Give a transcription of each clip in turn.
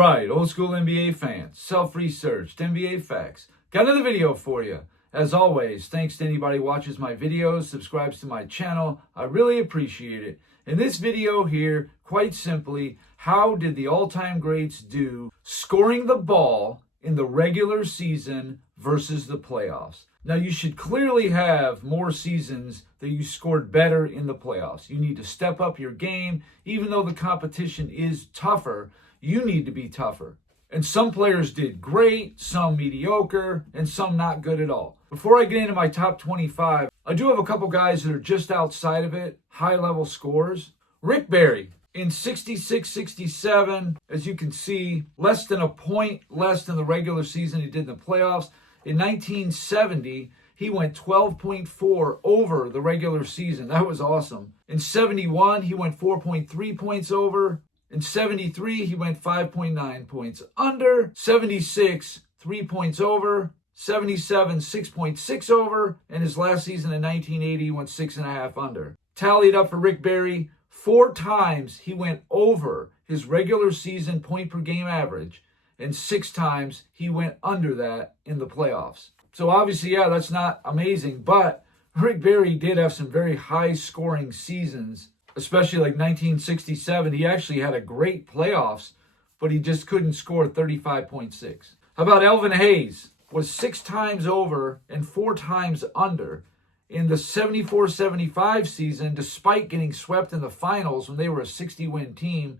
Alright, old school NBA fans, self-researched, NBA facts. Got another video for you. As always, thanks to anybody who watches my videos, subscribes to my channel. I really appreciate it. In this video here, quite simply, how did the all-time greats do scoring the ball in the regular season versus the playoffs? Now, you should clearly have more seasons that you scored better in the playoffs. You need to step up your game. Even though the competition is tougher, you need to be tougher. And some players did great, some mediocre, and some not good at all. Before I get into my top 25, I do have a couple guys that are just outside of it, high-level scores. Rick Barry, in 66-67, as you can see, less than a point less than the regular season he did in the playoffs. In 1970, he went 12.4 over the regular season. That was awesome. In 71, he went 4.3 points over. In 73, he went 5.9 points under. 76, 3 points over. 77, 6.6 over. And his last season in 1980, he went 6.5 under. Tallied up for Rick Barry, 4 times he went over his regular season point per game average, and 6 times he went under that in the playoffs. So obviously, yeah, that's not amazing, but Rick Barry did have some very high scoring seasons, especially like 1967. He actually had a great playoffs, but he just couldn't score 35.6. How about Elvin Hayes? Was 6 times over and 4 times under in the 74-75 season, despite getting swept in the finals when they were a 60-win team.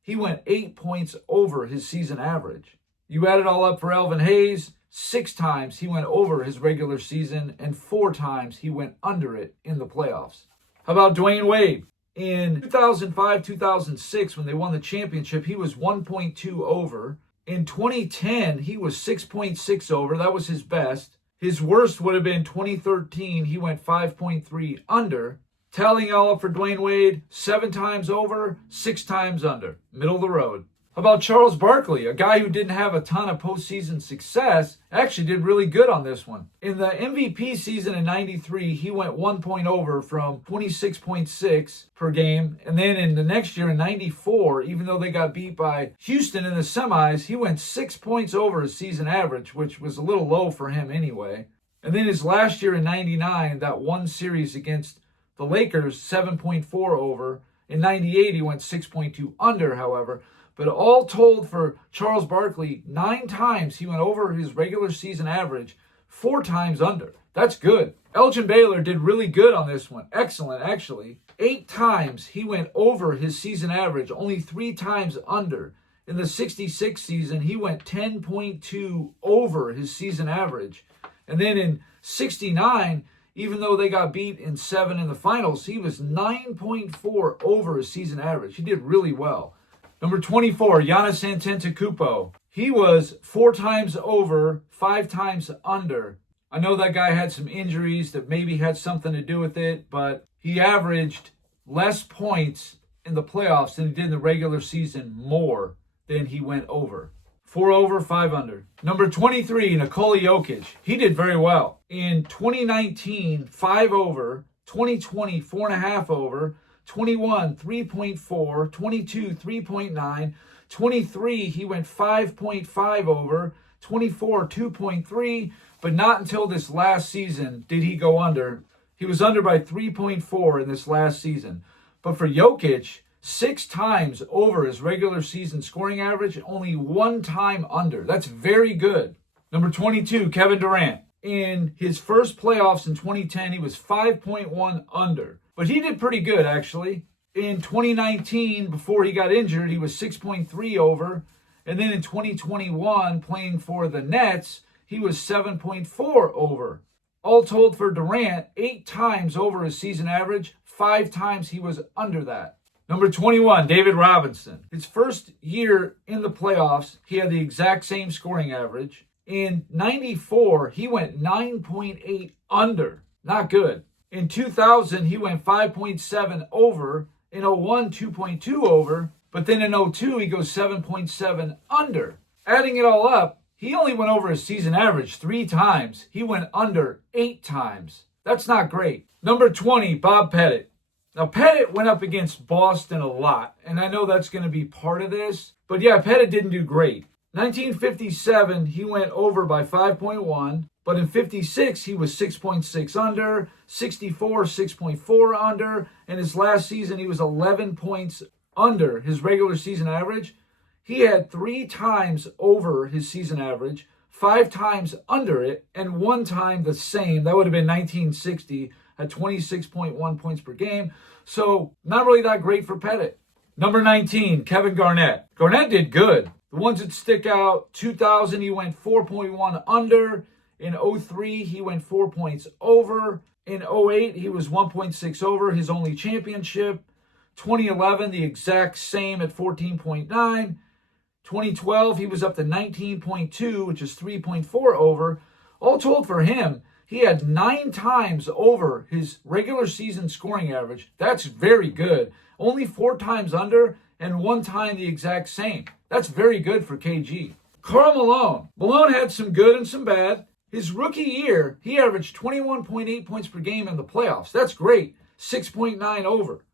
He went 8 points over his season average. You add it all up for Elvin Hayes, 6 times he went over his regular season and 4 times he went under it in the playoffs. How about Dwayne Wade? In 2005-2006, when they won the championship, he was 1.2 over. In 2010, he was 6.6 over. That was his best. His worst would have been 2013. He went 5.3 under. Tallying all up for Dwayne Wade, 7 times over, 6 times under. Middle of the road. How about Charles Barkley, a guy who didn't have a ton of postseason success, actually did really good on this one. In the MVP season in 93, he went 1 point over from 26.6 per game. And then in the next year in 94, even though they got beat by Houston in the semis, he went 6 points over his season average, which was a little low for him anyway. And then his last year in 99, that one series against the Lakers, 7.4 over. In 98, he went 6.2 under, however. But all told for Charles Barkley, 9 times he went over his regular season average, 4 times under. That's good. Elgin Baylor did really good on this one. Excellent, actually. 8 times he went over his season average, only 3 times under. In the 66 season, he went 10.2 over his season average. And then in 69, even though they got beat in 7 in the finals, he was 9.4 over his season average. He did really well. Number 24, Giannis Antetokounmpo. He was 4 times over, 5 times under. I know that guy had some injuries that maybe had something to do with it, but he averaged less points in the playoffs than he did in the regular season, more than he went over. 4 over, 5 under. Number 23, Nikola Jokic. He did very well. In 2019, 5 over. 2020, 4.5 over. 21, 3.4. 22, 3.9. 23, he went 5.5 over. 24, 2.3. But not until this last season did he go under. He was under by 3.4 in this last season. But for Jokic, 6 times over his regular season scoring average, only 1 time under. That's very good. Number 22, Kevin Durant. In his first playoffs in 2010, he was 5.1 under. But he did pretty good, actually. In 2019, before he got injured, he was 6.3 over. And then in 2021, playing for the Nets, he was 7.4 over. All told for Durant, 8 times over his season average, 5 times he was under that. Number 21, David Robinson. His first year in the playoffs, he had the exact same scoring average. In 94, he went 9.8 under. Not good. In 2000, he went 5.7 over. In 01, 2.2 over. But then in 02, he goes 7.7 under. Adding it all up, he only went over his season average 3 times. He went under 8 times. That's not great. Number 20, Bob Pettit. Now, Pettit went up against Boston a lot, and I know that's going to be part of this. But yeah, Pettit didn't do great. 1957, he went over by 5.1, but in 56, he was 6.6 under, 64, 6.4 under, and his last season, he was 11 points under his regular season average. He had 3 times over his season average, 5 times under it, and 1 time the same. That would have been 1960 at 26.1 points per game. So not really that great for Pettit. Number 19, Kevin Garnett. Garnett did good. The ones that stick out, 2000, he went 4.1 under. In 03, he went 4 points over. In 08, he was 1.6 over, his only championship. 2011, the exact same at 14.9. 2012, he was up to 19.2, which is 3.4 over. All told for him, he had 9 times over his regular season scoring average. That's very good. Only 4 times under and 1 time the exact same. That's very good for KG. Karl Malone. Malone had some good and some bad. His rookie year, he averaged 21.8 points per game in the playoffs. That's great. 6.9 over.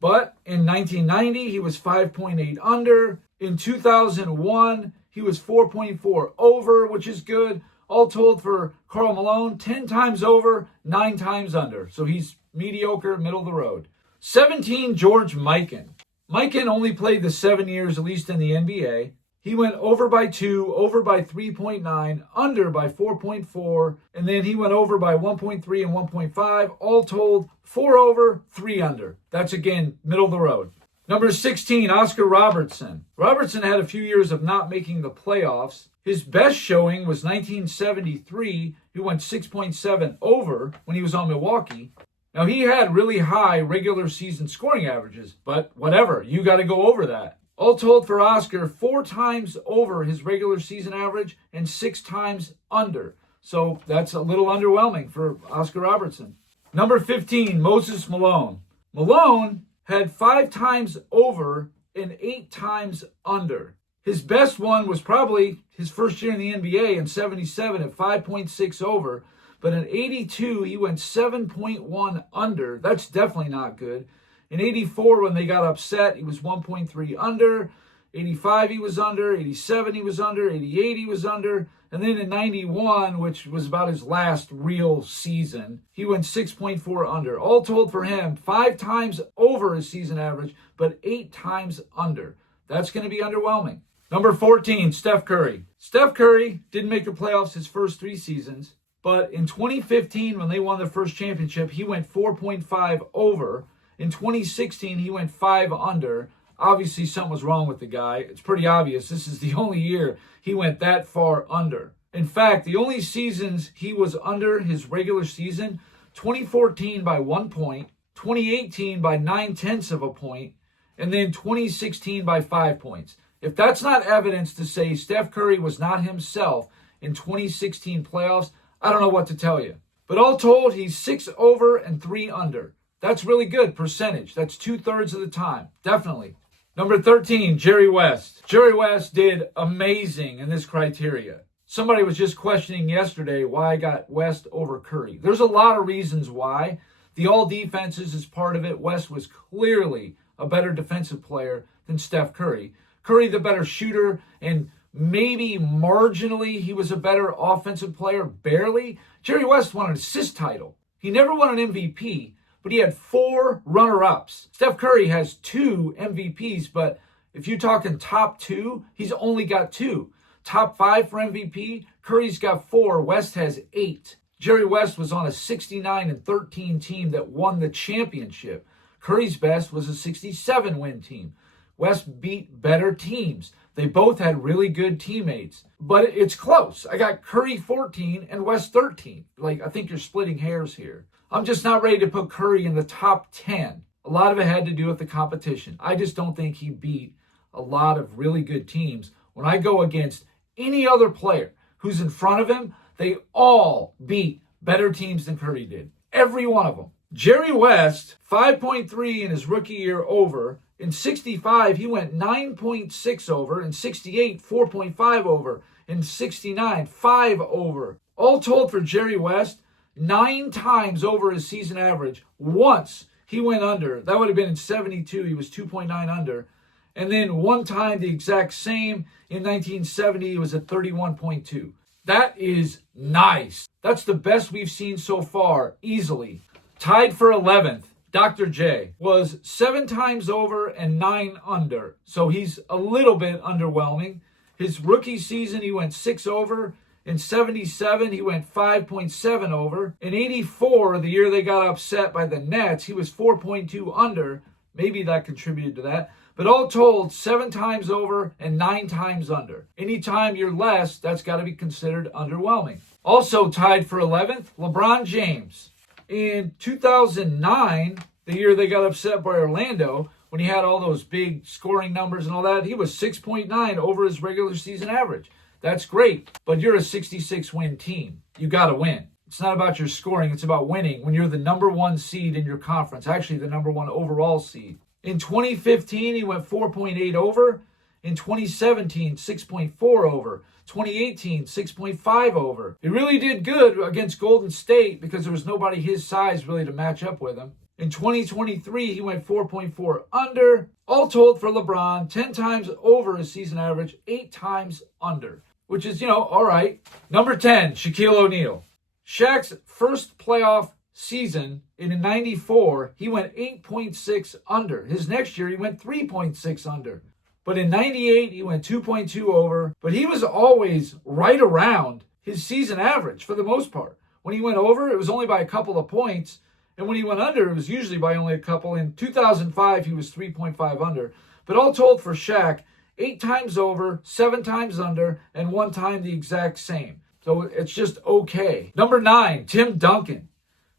But in 1990, he was 5.8 under. In 2001, he was 4.4 over, which is good. All told for Karl Malone, 10 times over, 9 times under. So he's mediocre, middle of the road. 17, George Mikan. Mikan only played the 7 years, at least in the NBA. He went over by 2, over by 3.9, under by 4.4, and then he went over by 1.3 and 1.5. All told, 4 over, 3 under. That's, again, middle of the road. Number 16, Oscar Robertson. Robertson had a few years of not making the playoffs. His best showing was 1973. He went 6.7 over when he was on Milwaukee. Now, he had really high regular season scoring averages, but whatever, you got to go over that. All told for Oscar, 4 times over his regular season average and 6 times under. So that's a little underwhelming for Oscar Robertson. Number 15, Moses Malone. Malone had 5 times over and 8 times under. His best one was probably his first year in the NBA in 77 at 5.6 over. But in 82, he went 7.1 under. That's definitely not good. In 84, when they got upset, he was 1.3 under. 85, he was under. 87, he was under. 88, he was under. And then in 91, which was about his last real season, he went 6.4 under. All told for him, 5 times over his season average, but 8 times under. That's going to be underwhelming. Number 14, Steph Curry. Steph Curry didn't make the playoffs his first 3 seasons, but in 2015, when they won their first championship, he went 4.5 over. In 2016, he went 5 under. Obviously, something was wrong with the guy. It's pretty obvious. This is the only year he went that far under. In fact, the only seasons he was under his regular season, 2014 by 1 point, 2018 by 9/10 of a point, and then 2016 by 5 points. If that's not evidence to say Steph Curry was not himself in 2016 playoffs, I don't know what to tell you. But all told, he's 6 over and 3 under. That's really good percentage. That's 2/3 of the time. Definitely. Number 13, Jerry West. Jerry West did amazing in this criteria. Somebody was just questioning yesterday why I got West over Curry. There's a lot of reasons why. The all defenses is part of it. West was clearly a better defensive player than Steph Curry. Curry the better shooter, and maybe marginally he was a better offensive player, barely. Jerry West won an assist title. He never won an MVP, but he had 4 runner-ups. Steph Curry has 2 MVPs, but if you're talking top 2, he's only got 2. Top 5 for MVP, Curry's got 4, West has 8. Jerry West was on a 69-13 team that won the championship. Curry's best was a 67-win team. West beat better teams. They both had really good teammates, but it's close. I got Curry 14 and West 13. I think you're splitting hairs here. I'm just not ready to put Curry in the top 10. A lot of it had to do with the competition. I just don't think he beat a lot of really good teams. When I go against any other player who's in front of him, they all beat better teams than Curry did. Every one of them. Jerry West, 5.3 in his rookie year over. In 65, he went 9.6 over. In 68, 4.5 over. In 69, 5 over. All told for Jerry West, 9 times over his season average. Once he went under. That would have been in 72. He was 2.9 under. And then one time the exact same in 1970, it was at 31.2. That is nice. That's the best we've seen so far, easily. Tied for 11th, Dr. J was 7 times over and 9 under. So he's a little bit underwhelming. His rookie season, he went 6 over. In 77, he went 5.7 over. In 84, the year they got upset by the Nets, he was 4.2 under. Maybe that contributed to that. But all told, 7 times over and 9 times under. Anytime you're less, that's got to be considered underwhelming. Also tied for 11th, LeBron James. In 2009, the year they got upset by Orlando, when he had all those big scoring numbers and all that, he was 6.9 over his regular season average. That's great, but you're a 66-win team. You got to win. It's not about your scoring. It's about winning when you're the number 1 seed in your conference, actually the number 1 overall seed. In 2015, he went 4.8 over. In 2017, 6.4 over. 2018, 6.5 over. He really did good against Golden State because there was nobody his size really to match up with him. In 2023, he went 4.4 under. All told for LeBron, 10 times over his season average, 8 times under, which is, all right. Number 10, Shaquille O'Neal. Shaq's first playoff season in 94, he went 8.6 under. His next year, he went 3.6 under. But in 98, he went 2.2 over. But he was always right around his season average for the most part. When he went over, it was only by a couple of points. And when he went under, it was usually by only a couple. In 2005, he was 3.5 under. But all told for Shaq, 8 times over, 7 times under, and 1 time the exact same. So it's just okay. Number 9, Tim Duncan.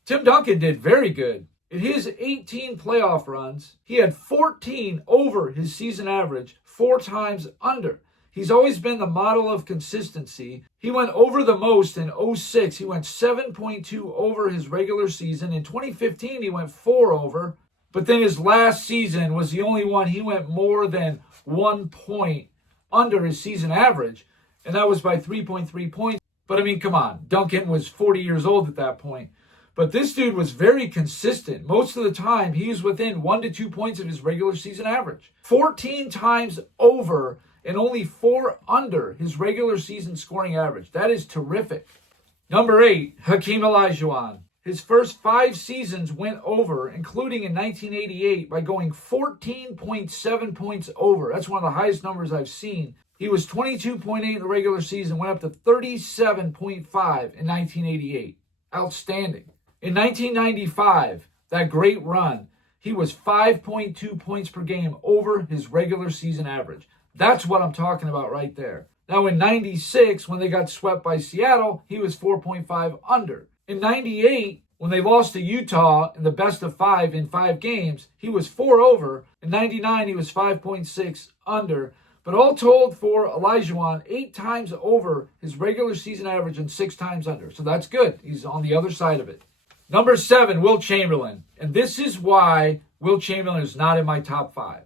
Tim Duncan did very good. In his 18 playoff runs, he had 14 over his season average, 4 times under. He's always been the model of consistency. He went over the most in 06. He went 7.2 over his regular season. In 2015, he went 4 over. But then his last season was the only one he went more than 1 point under his season average. And that was by 3.3 points. But I mean, come on. Duncan was 40 years old at that point. But this dude was very consistent. Most of the time, he was within 1 to 2 points of his regular season average. 14 times over and only 4 under his regular season scoring average. That is terrific. Number 8, Hakeem Olajuwon. His first 5 seasons went over, including in 1988, by going 14.7 points over. That's one of the highest numbers I've seen. He was 22.8 in the regular season, went up to 37.5 in 1988. Outstanding. In 1995, that great run, he was 5.2 points per game over his regular season average. That's what I'm talking about right there. Now in 96, when they got swept by Seattle, he was 4.5 under. In 98, when they lost to Utah in the best of 5 in 5 games, he was 4 over. In 99, he was 5.6 under. But all told for Olajuwon, 8 times over his regular season average and 6 times under. So that's good. He's on the other side of it. Number 7, Wilt Chamberlain. And this is why Wilt Chamberlain is not in my top 5.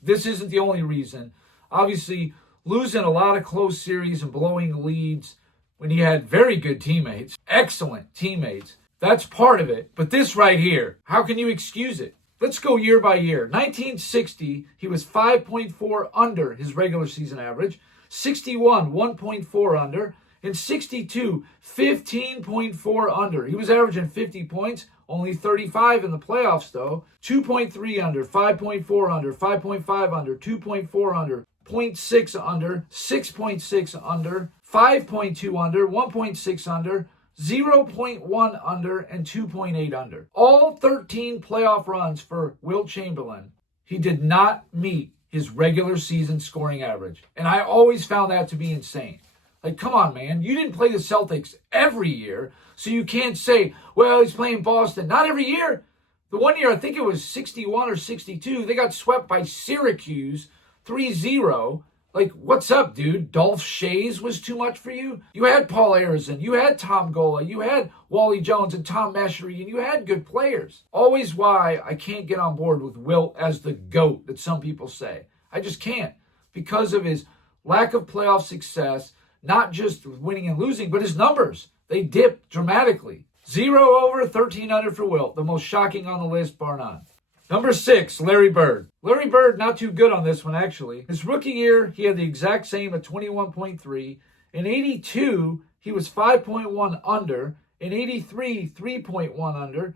This isn't the only reason. Obviously, losing a lot of close series and blowing leads when he had very good teammates, excellent teammates, that's part of it. But this right here, how can you excuse it? Let's go year by year. 1960, he was 5.4 under his regular season average. 61, 1.4 under. In 62, 15.4 under. He was averaging 50 points, only 35 in the playoffs though. 2.3 under, 5.4 under, 5.5 under, 2.4 under, 0.6 under, 6.6 under, 5.2 under, 1.6 under, 0.1 under, and 2.8 under. All 13 playoff runs for Wilt Chamberlain, he did not meet his regular season scoring average. And I always found that to be insane. Like, come on, man. You didn't play the Celtics every year, so you can't say, well, he's playing Boston. Not every year. The one year, I think it was 61 or 62, they got swept by Syracuse 3-0. Like, what's up, dude? Dolph Schayes was too much for you? You had Paul Arizin. You had Tom Gola. You had Wally Jones and Tom Meshery, and you had good players. Always why I can't get on board with Wilt as the GOAT that some people say. I just can't. Because of his lack of playoff success, not just winning and losing, but his numbers. They dipped dramatically. 0 over, 13 under for Wilt. The most shocking on the list, bar none. Number 6, Larry Bird. Larry Bird, not too good on this one, actually. His rookie year, he had the exact same at 21.3. In 82, he was 5.1 under. In 83, 3.1 under.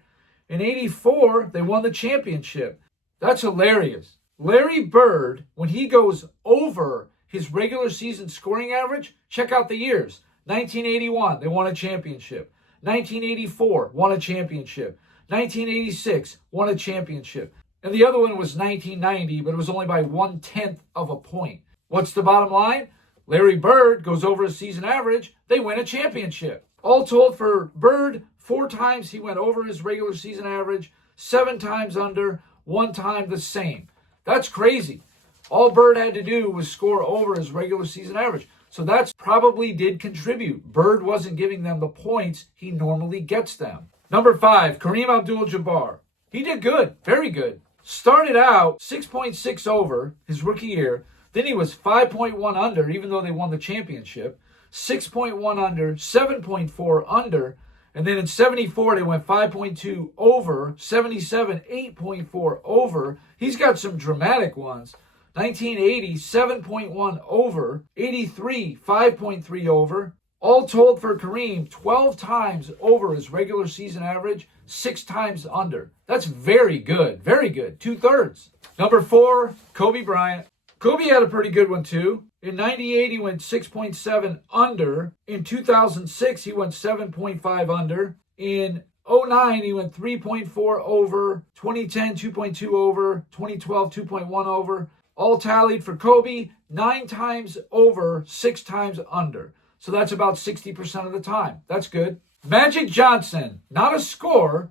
In 84, they won the championship. That's hilarious. Larry Bird, when he goes over his regular season scoring average, check out the years. 1981, they won a championship. 1984, won a championship. 1986, won a championship. And the other one was 1990, but it was only by 1/10 of a point. What's the bottom line? Larry Bird goes over his season average, they win a championship. All told for Bird, 4 times he went over his regular season average, 7 times under, 1 time the same. That's crazy. All Bird had to do was score over his regular season average. So that's probably did contribute. Bird wasn't giving them the points he normally gets them. Number 5, Kareem Abdul-Jabbar. He did good, very good. Started out 6.6 over his rookie year. Then he was 5.1 under, even though they won the championship. 6.1 under, 7.4 under. And then in 74, they went 5.2 over. 77, 8.4 over. He's got some dramatic ones. 1980, 7.1 over. 83, 5.3 over. All told for Kareem, 12 times over his regular season average, 6 times under. That's very good, 2/3. Number 4, Kobe Bryant. Kobe had a pretty good one too. In 98, he went 6.7 under. In 2006, he went 7.5 under. In 09, he went 3.4 over. 2010, 2.2 over. 2012, 2.1 over. All tallied for Kobe, 9 times over, 6 times under. So that's about 60% of the time. That's good. Magic Johnson, not a scorer,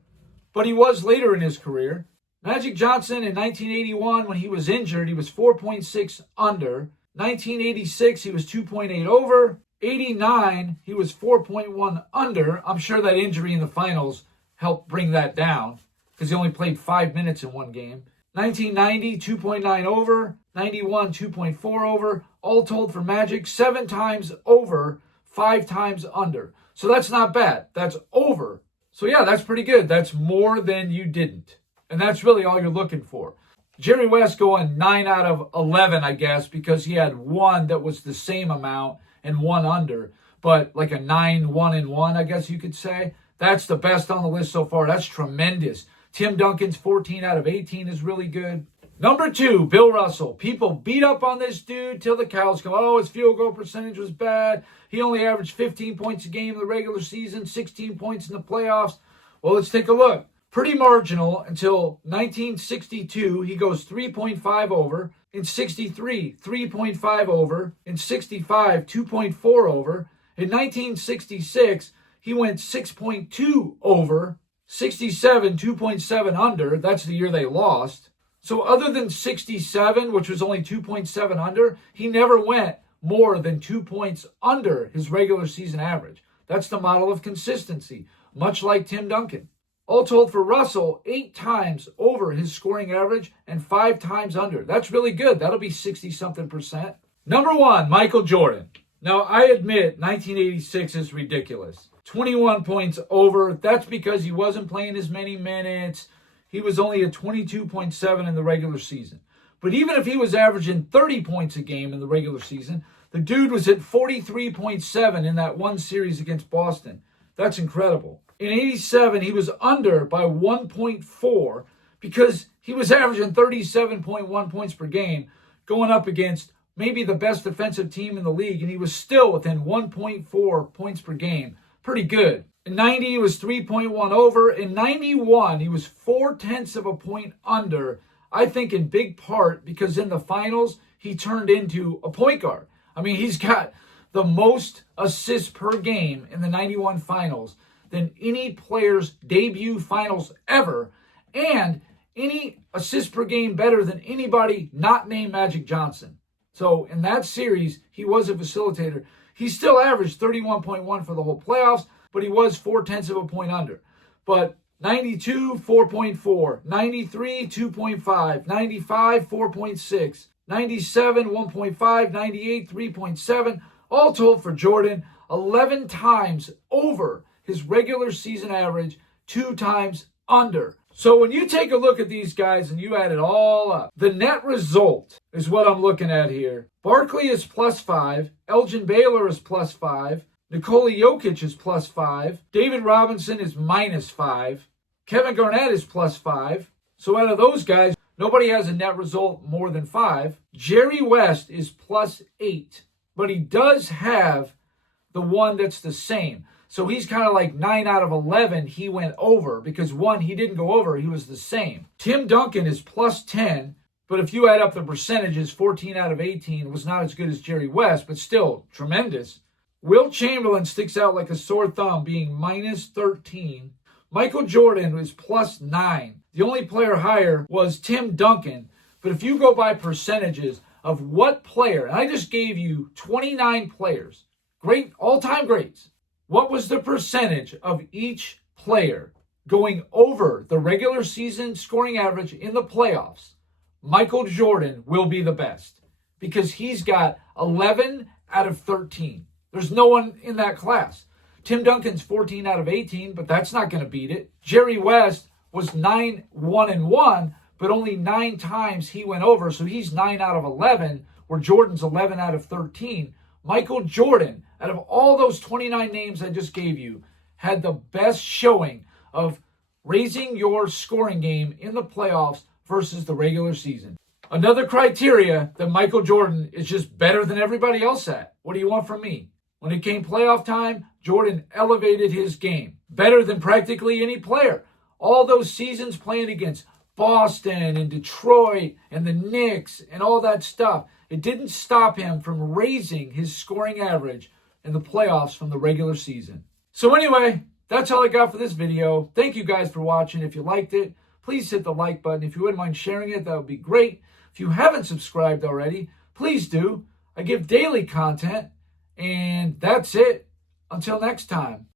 but he was later in his career. Magic Johnson in 1981, when he was injured, he was 4.6 under. 1986, he was 2.8 over. 89, he was 4.1 under. I'm sure that injury in the finals helped bring that down because he only played 5 minutes in one game. 1990, 2.9 over. 91, 2.4 over. All told for Magic, 7 times over, 5 times under. So that's not bad. That's over. So yeah, that's pretty good. That's more than you didn't. And that's really all you're looking for. Jerry West going 9 out of 11, I guess, because he had one that was the same amount and one under. But like a 9, 1, and 1, I guess you could say. That's the best on the list so far. That's tremendous. Tim Duncan's 14 out of 18 is really good. Number 2, Bill Russell. People beat up on this dude till the cows come. Oh, his field goal percentage was bad. He only averaged 15 points a game in the regular season, 16 points in the playoffs. Well, let's take a look. Pretty marginal until 1962. He goes 3.5 over. In 63, 3.5 over. In 65, 2.4 over. In 1966, he went 6.2 over. 67, 2.7 under. That's the year they lost. So other than 67, which was only 2.7 under, he never went more than 2 points under his regular season average. That's the model of consistency, much like Tim Duncan. All told for Russell, 8 times over his scoring average and 5 times under. That's really good. That'll be 60-something%. Number 1, Michael Jordan. Now, I admit 1986 is ridiculous. 21 points over. That's because he wasn't playing as many minutes. He was only at 22.7 in the regular season. But even if he was averaging 30 points a game in the regular season, the dude was at 43.7 in that one series against Boston. That's incredible. In 87, he was under by 1.4 because he was averaging 37.1 points per game going up against maybe the best defensive team in the league, and he was still within 1.4 points per game. Pretty good. In 90, he was 3.1 over. In 91, he was 0.4 of a point under. I think in big part because in the finals, he turned into a point guard. I mean, he's got the most assists per game in the 91 finals than any player's debut finals ever, and any assists per game better than anybody not named Magic Johnson. So in that series, he was a facilitator. He still averaged 31.1 for the whole playoffs, but he was 0.4 of a point under. But 92, 4.4, 93, 2.5, 95, 4.6, 97, 1.5, 98, 3.7, all told for Jordan, 11 times over his regular season average 2 times under. So when you take a look at these guys and you add it all up, the net result is what I'm looking at here. Barkley is +5. Elgin Baylor is +5. Nikola Jokic is +5. David Robinson is -5. Kevin Garnett is +5. So out of those guys, nobody has a net result more than 5. Jerry West is +8. But he does have the one that's the same. So he's kind of like 9 out of 11 he went over, because one he didn't go over, he was the same. Tim Duncan is +10, but if you add up the percentages, 14 out of 18 was not as good as Jerry West, but still tremendous. Wilt Chamberlain sticks out like a sore thumb, being -13. Michael Jordan is +9. The only player higher was Tim Duncan, but if you go by percentages of what player, and I just gave you 29 players, great, all-time greats, what was the percentage of each player going over the regular season scoring average in the playoffs? Michael Jordan will be the best because he's got 11 out of 13. There's no one in that class. Tim Duncan's 14 out of 18, but that's not going to beat it. Jerry West was 9-1-1, but only 9 times he went over, so he's 9 out of 11, where Jordan's 11 out of 13. Michael Jordan, out of all those 29 names I just gave you, had the best showing of raising your scoring game in the playoffs versus the regular season. Another criteria that Michael Jordan is just better than everybody else at. What do you want from me? When it came playoff time, Jordan elevated his game. Better than practically any player. All those seasons playing against Boston and Detroit and the Knicks and all that stuff, it didn't stop him from raising his scoring average in the playoffs from the regular season. So anyway, that's all I got for this video. Thank you guys for watching. If you liked it, please hit the like button. If you wouldn't mind sharing it, that would be great. If you haven't subscribed already, please do. I give daily content. And that's it. Until next time.